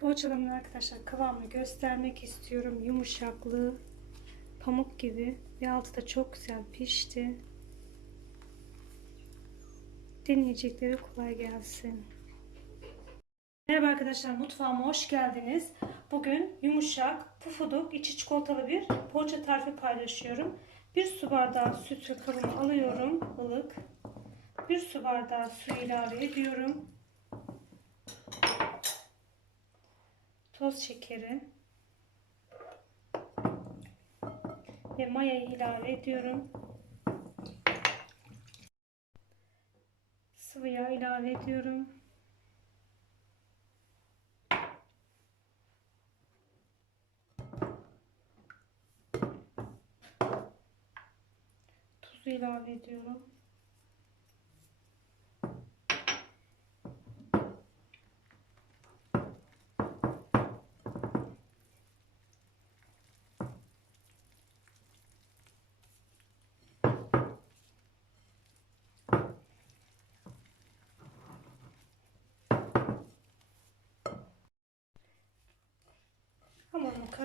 Poğaçalarımın arkadaşlar kıvamını göstermek istiyorum. Yumuşaklığı pamuk gibi ve altı da çok güzel pişti. Deneyeceklere kolay gelsin. Merhaba arkadaşlar mutfağıma hoş geldiniz. Bugün yumuşak, pufuduk, içi çikolatalı bir poğaça tarifi paylaşıyorum. Bir su bardağı sütü kabıma alıyorum ılık. Bir su bardağı su ilave ediyorum. Toz şekeri ve mayayı ilave ediyorum. Sıvı yağ ilave ediyorum. Tuzu ilave ediyorum.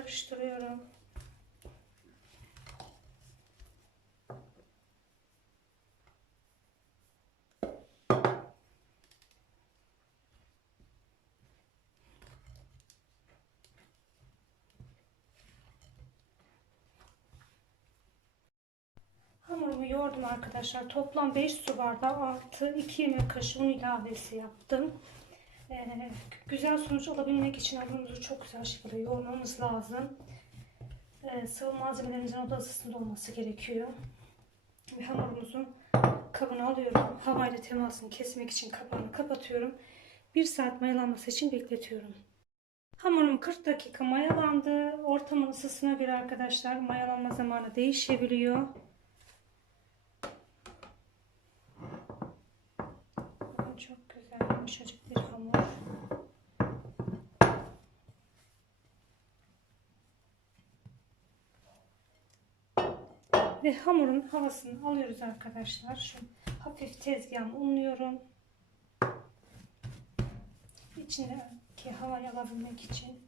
Hamurumu karıştırıyorum. Hamurumu yoğurdum arkadaşlar. Toplam 5 su bardağı artı 2 yemek kaşığı un ilavesi yaptım. Ee, güzel sonuç alabilmek için hamurumuzu çok güzel şekilde yoğurmamız lazım. Ee, sıvı malzemelerimizin oda ısısında olması gerekiyor. Ve hamurumuzun kabını alıyorum. Havayla temasını kesmek için kapağını kapatıyorum. 1 saat mayalanması için bekletiyorum. Hamurum 40 dakika mayalandı. Ortamın ısısına göre arkadaşlar mayalanma zamanı değişebiliyor. Çok güzel yumuşacık bir hamur. Ve hamurun havasını alıyoruz arkadaşlar. Şu hafif tezgahımı unluyorum. İçindeki havayı alabilmek için.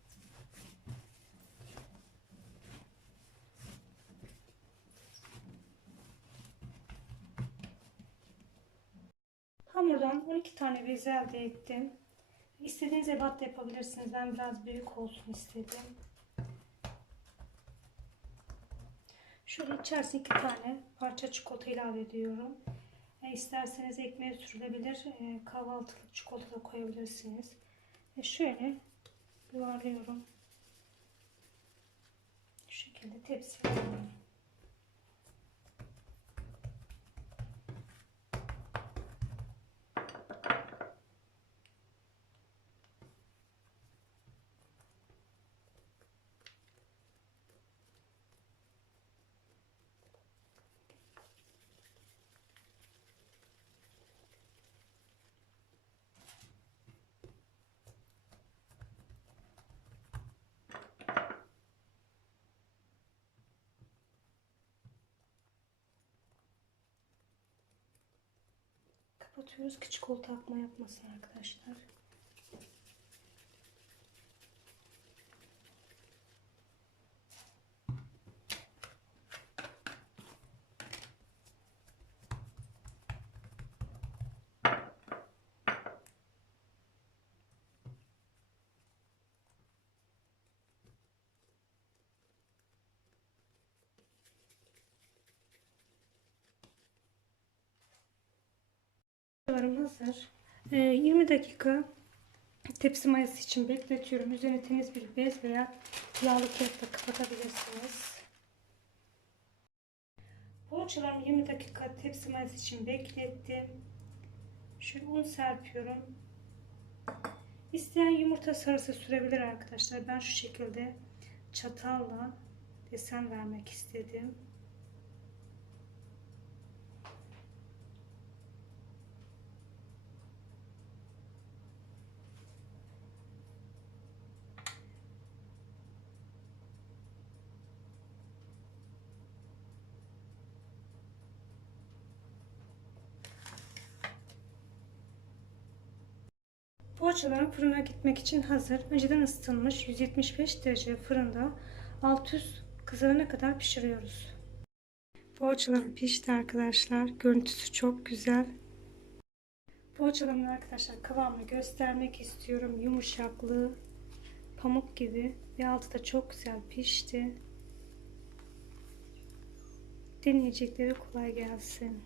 Hamurdan 12 tane beze elde ettim. İstediğiniz ebat da yapabilirsiniz. Ben biraz büyük olsun istedim. Şöyle içerisine iki tane parça çikolata ilave ediyorum. E, isterseniz ekmeğe sürülebilir. E, kahvaltılık çikolata da koyabilirsiniz. E, şöyle yuvarlıyorum. Şu şekilde tepsiye alıyorum. Kapatıyoruz ki çikolata akma yapmasın arkadaşlar. Larım hazır. Ee, 20 dakika tepsi mayası için bekletiyorum. Üzerine temiz bir bez veya yağlı kağıtla kapatabilirsiniz. Poğaçalarımı 20 dakika tepsi mayası için beklettim. Şöyle un serpiyorum. İsteyen yumurta sarısı sürebilir arkadaşlar. Ben şu şekilde çatalla desen vermek istedim. Poğaçalarım fırına gitmek için hazır. Önceden ısıtılmış 175 derece fırında alt üst kızarana kadar pişiriyoruz. Poğaçalarım pişti arkadaşlar. Görüntüsü çok güzel. Poğaçalarımın arkadaşlar kıvamını göstermek istiyorum. Yumuşaklığı pamuk gibi ve altı da çok güzel pişti. Deneyecekleri kolay gelsin.